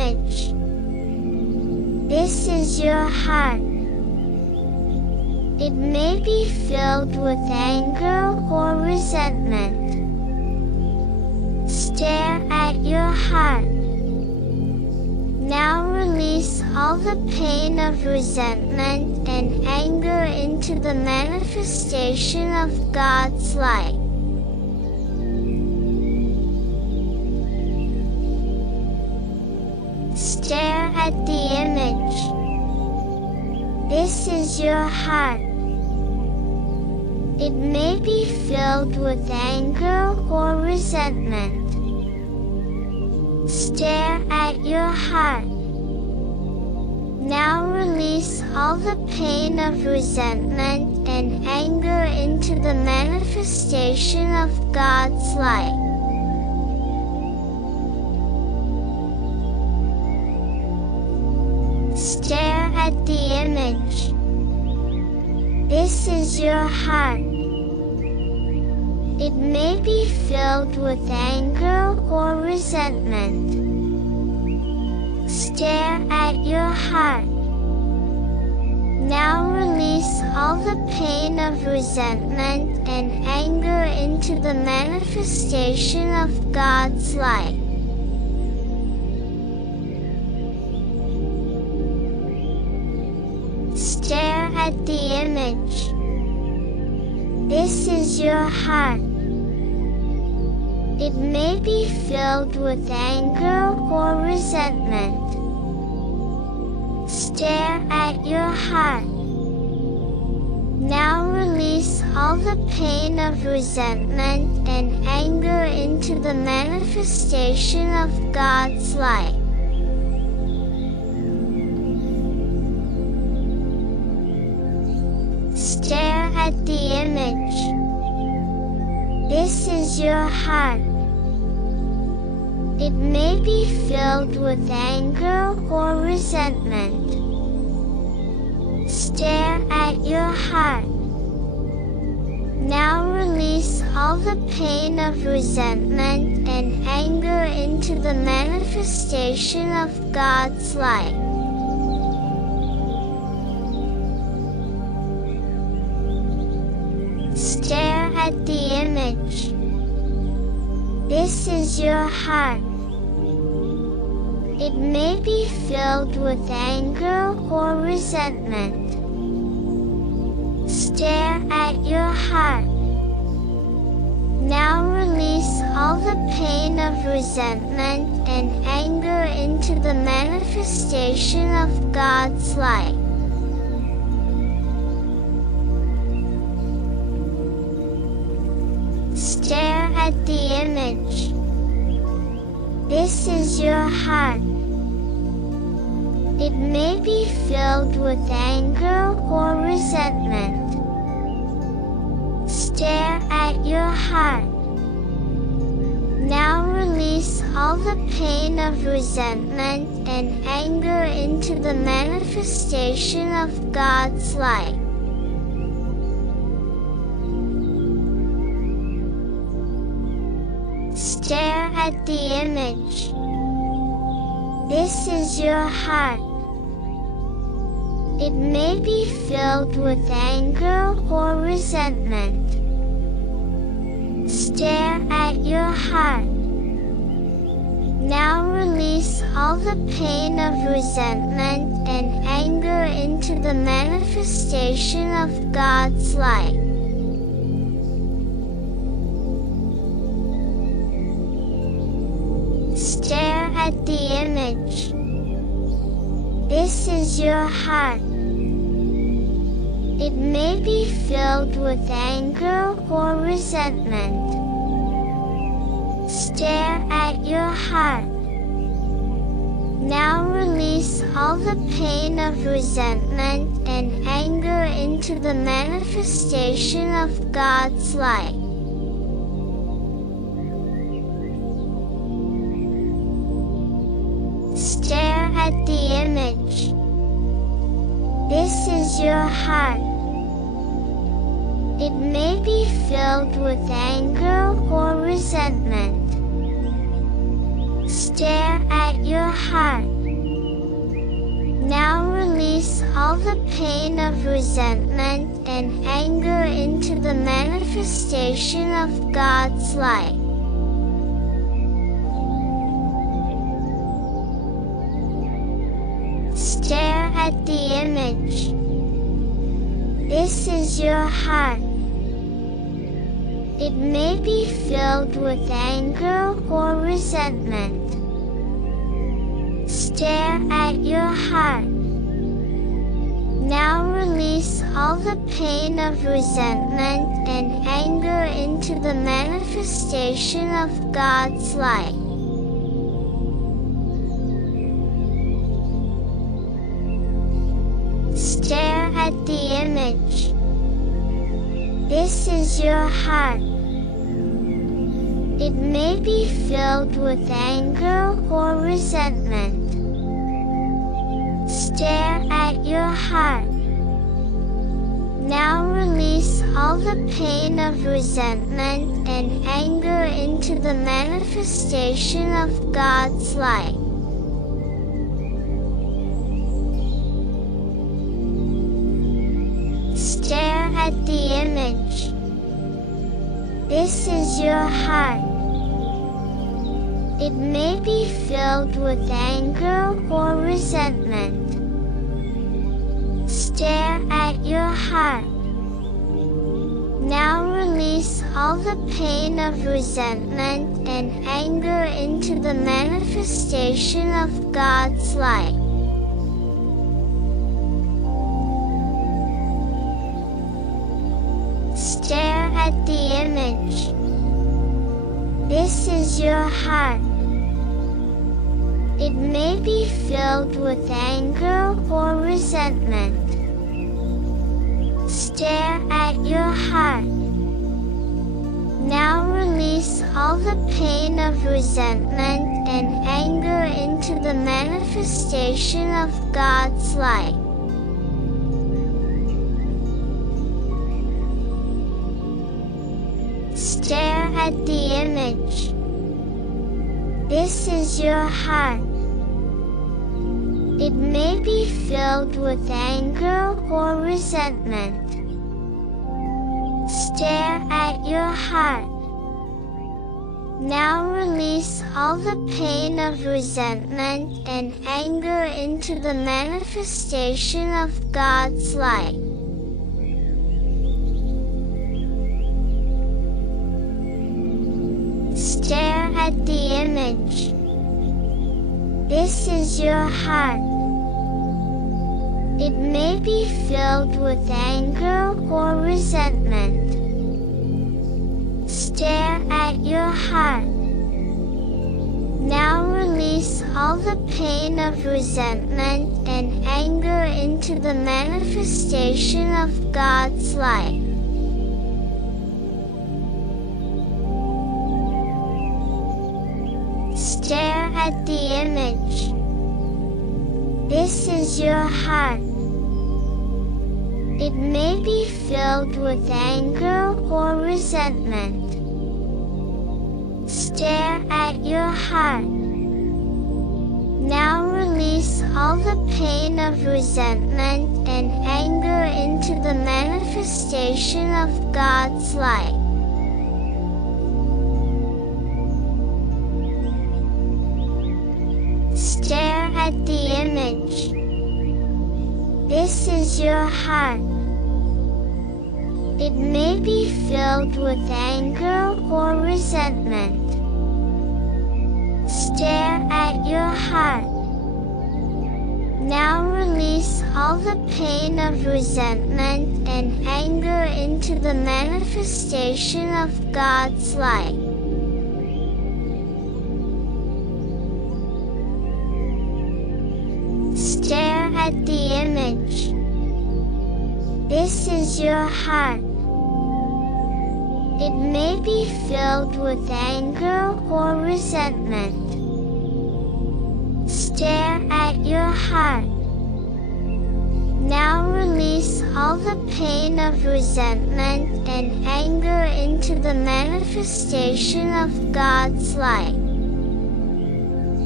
image. This is your heart. It may be filled with anger or resentment. Stare at your heart. Now release all the pain of resentment and anger into the manifestation of God's light. Stare at the image. This is your heart. It may be filled with anger or resentment. Stare at your heart. Now release all the pain of resentment and anger into the manifestation of God's light. Stare at the image. This is your heart. It may be filled with anger or resentment. Stare at your heart. Now release all the pain of resentment and anger into the manifestation of God's light. Stare at the image. This is your heart. It may be filled with anger or resentment. Stare at your heart. Now release all the pain of resentment and anger into the manifestation of God's light. Stare at the image. This is your heart. It may be filled with anger or resentment. Stare at your heart. Now release all the pain of resentment and anger into the manifestation of God's light. Stare at the image. This is your heart. It may be filled with anger or resentment. Stare at your heart. Now release all the pain of resentment and anger into the manifestation of God's light. Stare at the image. This is your heart. It may be filled with anger or resentment. Stare at your heart. Now release all the pain of resentment and anger into the manifestation of God's light. Stare at the image. This is your heart. It may be filled with anger or resentment. Stare at your heart. Now release all the pain of resentment and anger into the manifestation of God's light. Stare at the image. This is your heart. It may be filled with anger or resentment. Stare at your heart. Now release all the pain of resentment and anger into the manifestation of God's light. Stare at the image. This is your heart. It may be filled with anger or resentment. Stare at your heart. Now release all the pain of resentment and anger into the manifestation of God's light. Stare at the image. This is your heart. It may be filled with anger or resentment. Stare at your heart. Now release all the pain of resentment and anger into the manifestation of God's light. Stare at the image. This is your heart. It may be filled with anger or resentment. Stare at your heart. Now release all the pain of resentment and anger into the manifestation of God's light. Stare at the image. This is your heart. It may be filled with anger or resentment. Stare at your heart. Now release all the pain of resentment and anger into the manifestation of God's light. Stare at the image. This is your heart. It may be filled with anger or resentment. Stare at your heart. Now release all the pain of resentment and anger into the manifestation of God's light. Stare at the image. This is your heart. It may be filled with anger or resentment. Stare at your heart. Now release all the pain of resentment and anger into the manifestation of God's light. Stare at the image. This is your heart. It may be filled with anger or resentment. Stare at your heart. Now release all the pain of resentment and anger into the manifestation of God's light. Stare at the image. This is your heart. It may be filled with anger or resentment. Stare at your heart. Now release all the pain of resentment and anger into the manifestation of God's light. Stare at the image. This is your heart. It may be filled with anger or resentment. Stare at your heart. Now release all the pain of resentment and anger into the manifestation of God's light. Stare at the image. This is your heart. It may be filled with anger or resentment. Stare at your heart. Now release all the pain of resentment and anger into the manifestation of God's light.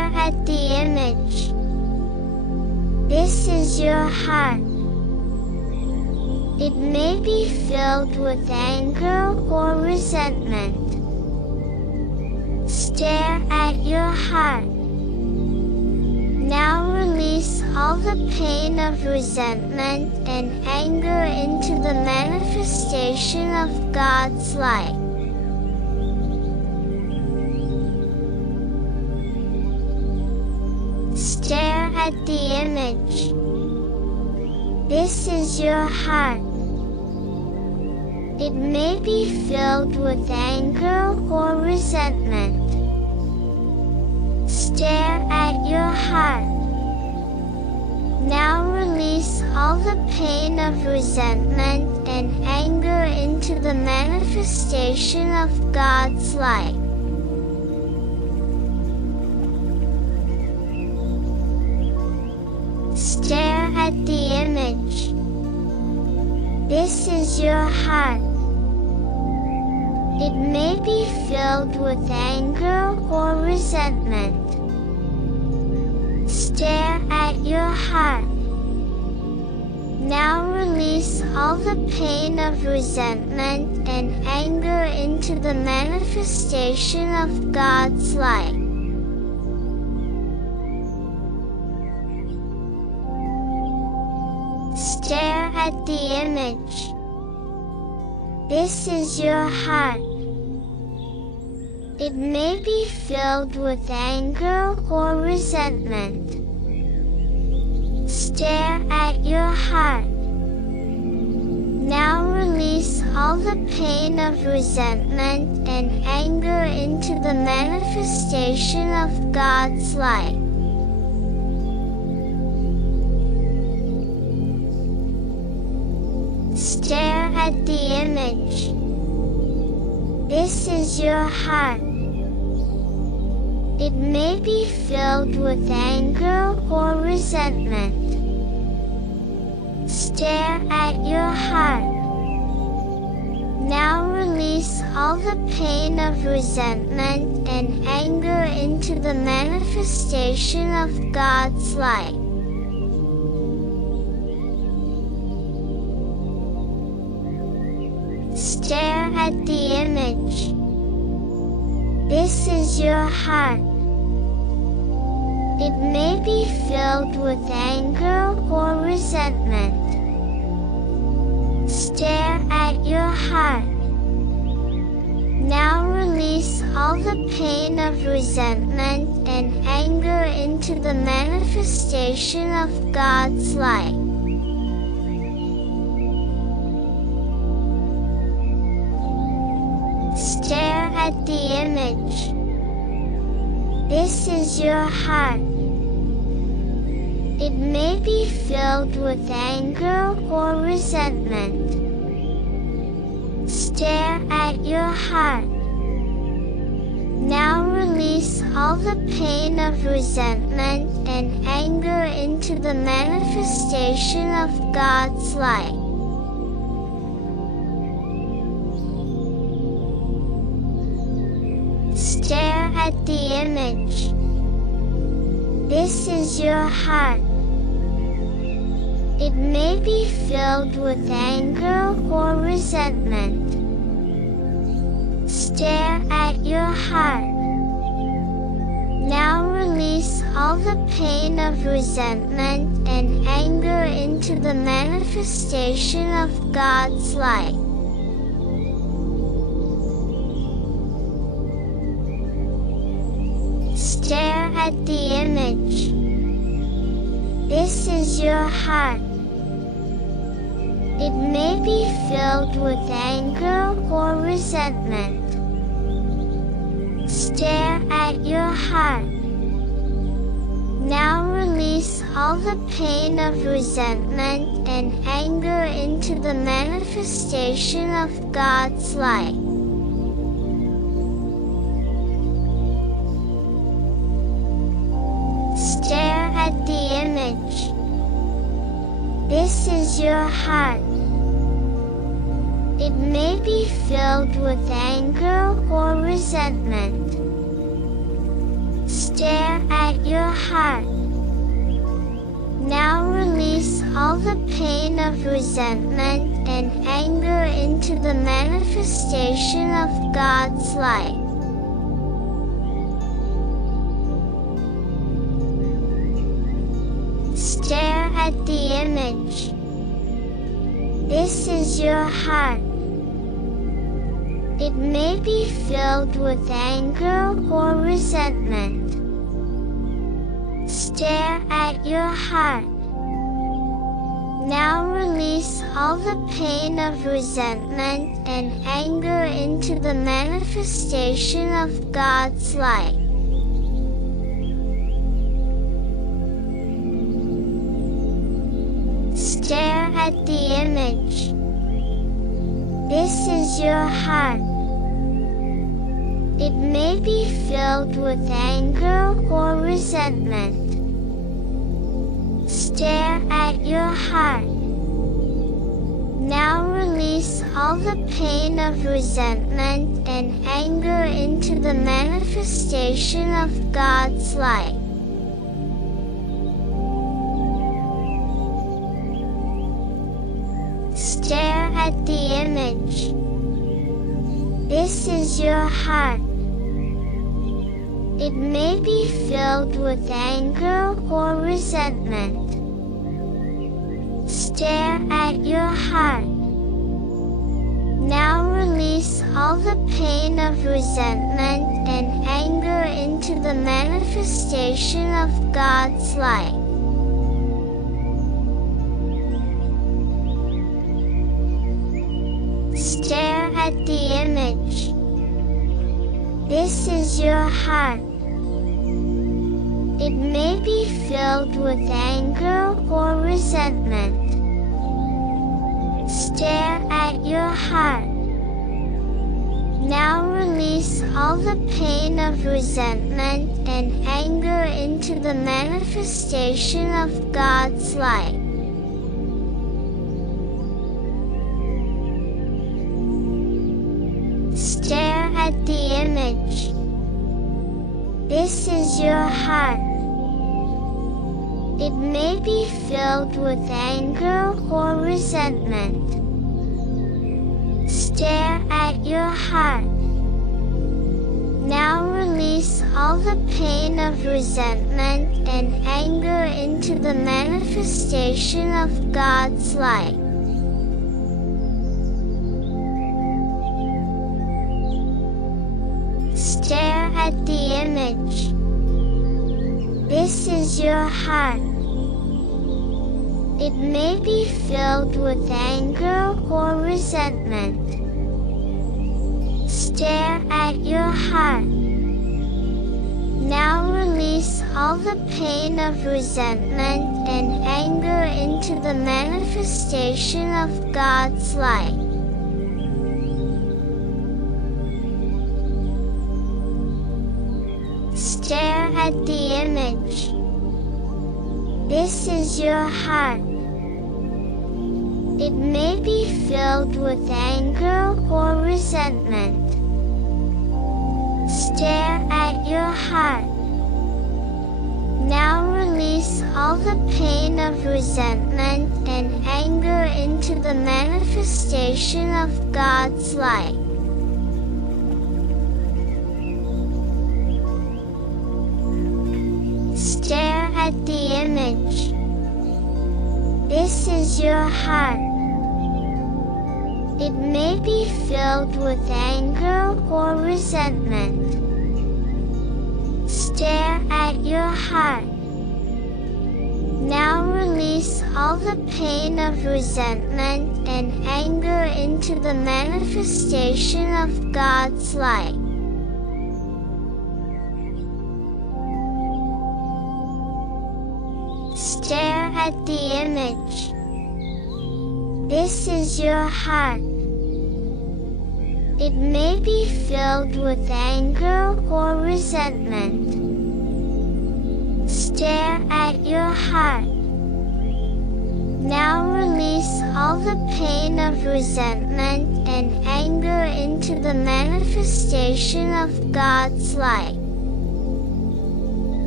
Stare at the image. This is your heart. It may be filled with anger or resentment. Stare at your heart. Now release all the pain of resentment and anger into the manifestation of God's light. Stare at the image. This is your heart. It may be filled with anger or resentment. Stare at your heart. Now release all the pain of resentment and anger into the manifestation of God's light. Stare at the image. This is your heart. It may be filled with anger or resentment. Stare at your heart. Now release all the pain of resentment and anger into the manifestation of God's light. Stare at the image. This is your heart. It may be filled with anger or resentment. Stare at your heart. Now release all the pain of resentment and anger into the manifestation of God's light. Stare at the image. This is your heart. It may be filled with anger or resentment. Stare at your heart. Now release all the pain of resentment and anger into the manifestation of God's light. Stare at the image. This is your heart. It may be filled with anger or resentment. Stare at your heart. Now release all the pain of resentment and anger into the manifestation of God's light. Stare at the image. This is your heart. It may be filled with anger or resentment. Stare at your heart. Now release all the pain of resentment and anger into the manifestation of God's light. Stare at the image. This is your heart. It may be filled with anger or resentment. Stare at your heart. Now release all the pain of resentment and anger into the manifestation of God's light. Stare at the image. This is your heart. It may be filled with anger or resentment. Stare at your heart. Now release all the pain of resentment and anger into the manifestation of God's light. Stare at the image. This is your heart. It may be filled with anger or resentment. Stare at your heart. Now release all the pain of resentment and anger into the manifestation of God's light. Stare at the image. This is your heart. It may be filled with anger or resentment. Stare at your heart. Now release all the pain of resentment and anger into the manifestation of God's light. Stare at the image. This is your heart. It may be filled with anger or resentment. Stare at your heart. Now release all the pain of resentment and anger into the manifestation of God's light. Stare at the image. This is your heart. It may be filled with anger or resentment. Stare at your heart. Now release all the pain of resentment and anger into the manifestation of God's light. Stare at the image. This is your heart. It may be filled with anger or resentment. Stare at your heart. Now release all the pain of resentment and anger into the manifestation of God's light. Stare at the image. This is your heart. It may be filled with anger or resentment. Stare at your heart. Now release all the pain of resentment and anger into the manifestation of God's light. Stare at the image. This is your heart. It may be filled with anger or resentment. Stare at your heart. Now release all the pain of resentment and anger into the manifestation of God's light. Stare at the image. This is your heart. It may be filled with anger or resentment. Stare at your heart. Now release all the pain of resentment and anger into the manifestation of God's light. Stare at the image. This is your heart. It may be filled with anger or resentment. Stare at your heart. Now release all the pain of resentment and anger into the manifestation of God's light. Stare at the image. This is your heart. It may be filled with anger or resentment. Stare at your heart. Now release all the pain of resentment and anger into the manifestation of God's light.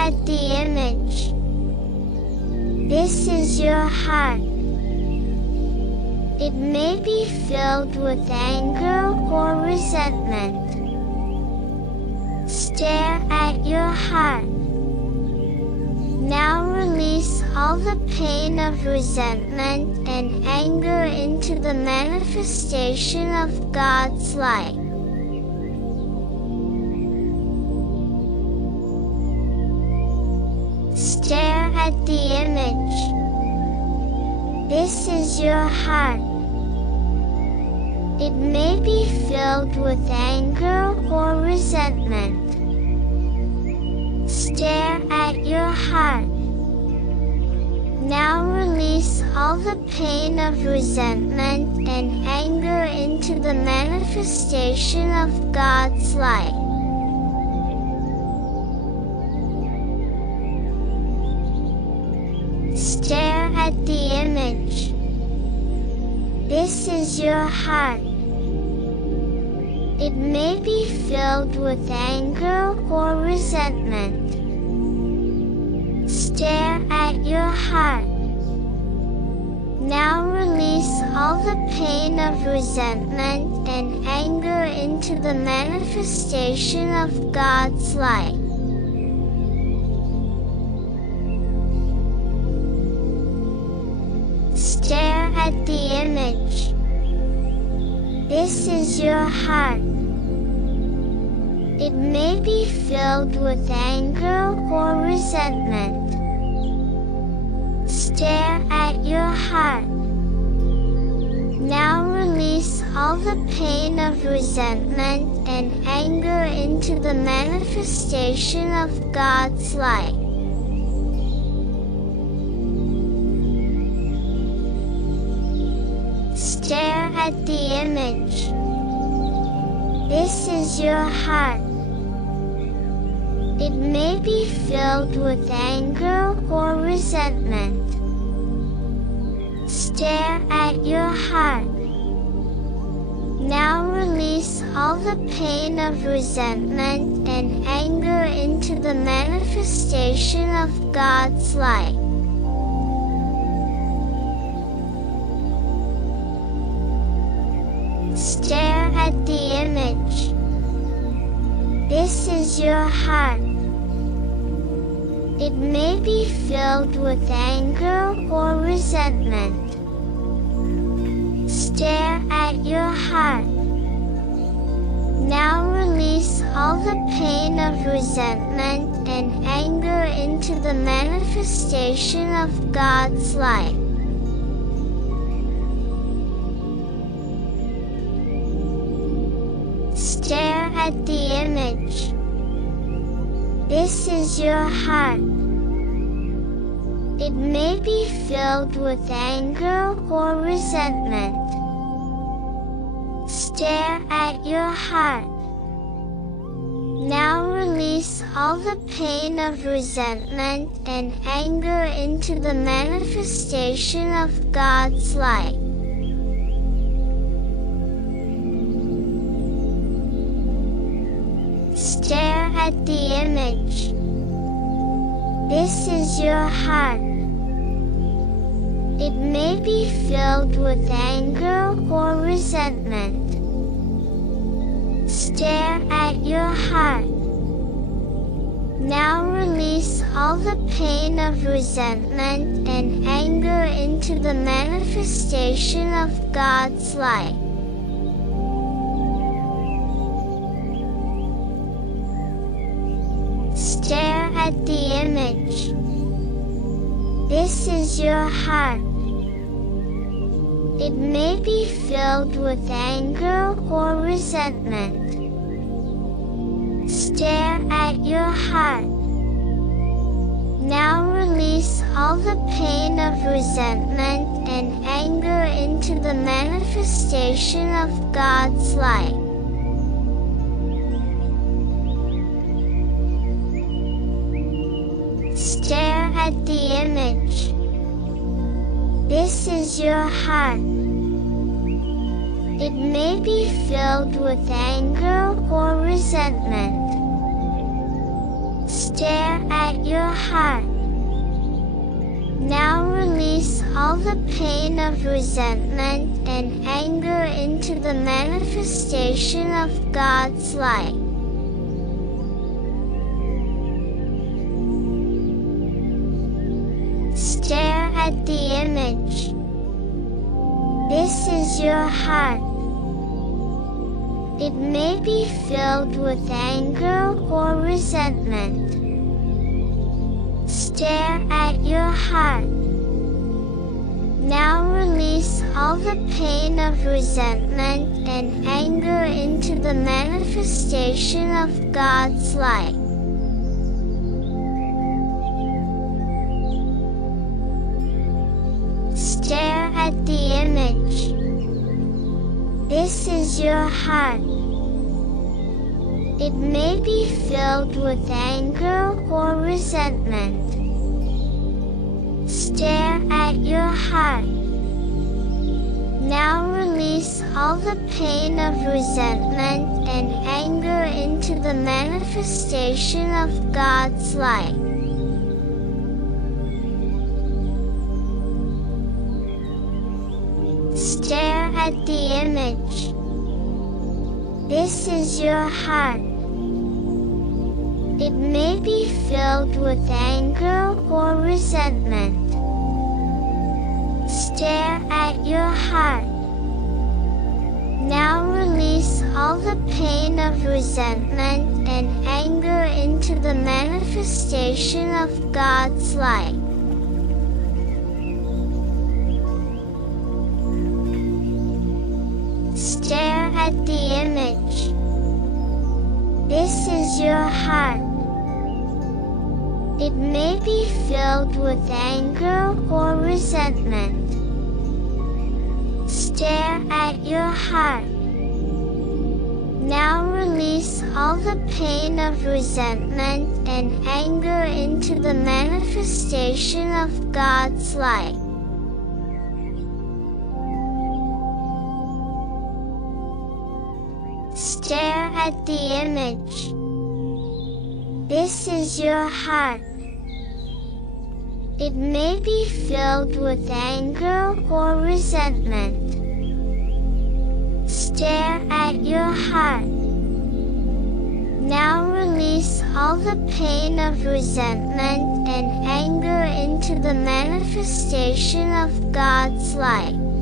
at the image. This is your heart. It may be filled with anger or resentment. Stare at your heart. Now release all the pain of resentment and anger into the manifestation of God's light. Stare at the image. This is your heart. It may be filled with anger or resentment. Stare at your heart. Now release all the pain of resentment and anger into the manifestation of God's light. Stare at the image. This is your heart. It may be filled with anger or resentment. Stare at your heart. Now release all the pain of resentment and anger into the manifestation of God's light. Stare at the image. This is your heart. It may be filled with anger or resentment. Stare at your heart. Now release all the pain of resentment and anger into the manifestation of God's light. Stare at the image. This is your heart. It may be filled with anger or resentment. Stare at your heart. Now release all the pain of resentment and anger into the manifestation of God's light. Stare at the image. This is your heart. It may be filled with anger or resentment. Stare at your heart. Now release all the pain of resentment and anger into the manifestation of God's light. Stare at the image. This is your heart. It may be filled with anger or resentment. Stare at your heart. Now release all the pain of resentment and anger into the manifestation of God's light. Stare at the image. This is your heart. It may be filled with anger or resentment. Stare at your heart. Now release all the pain of resentment and anger into the manifestation of God's light. Stare at the image. This is your heart. It may be filled with anger or resentment. Stare at your heart. Now release all the pain of resentment and anger into the manifestation of God's light. Stare at the image. This is your heart. It may be filled with anger or resentment. Stare at your heart. Now release all the pain of resentment and anger into the manifestation of God's light. Stare at the image. This is your heart. It may be filled with anger or resentment. Stare at your heart. Now release all the pain of resentment and anger into the manifestation of God's light. Stare at the image. This is your heart. It may be filled with anger or resentment. Stare at your heart. Now release all the pain of resentment and anger into the manifestation of God's light. Stare at the image. This is your heart. It may be filled with anger or resentment. Stare at your heart. Now release all the pain of resentment and anger into the manifestation of God's light. Stare at the image. This is your heart. It may be filled with anger or resentment. Stare at your heart. Now release all the pain of resentment and anger into the manifestation of God's light. Stare at the image. This is your heart. It may be filled with anger or resentment. Stare at your heart. Now release all the pain of resentment and anger into the manifestation of God's light.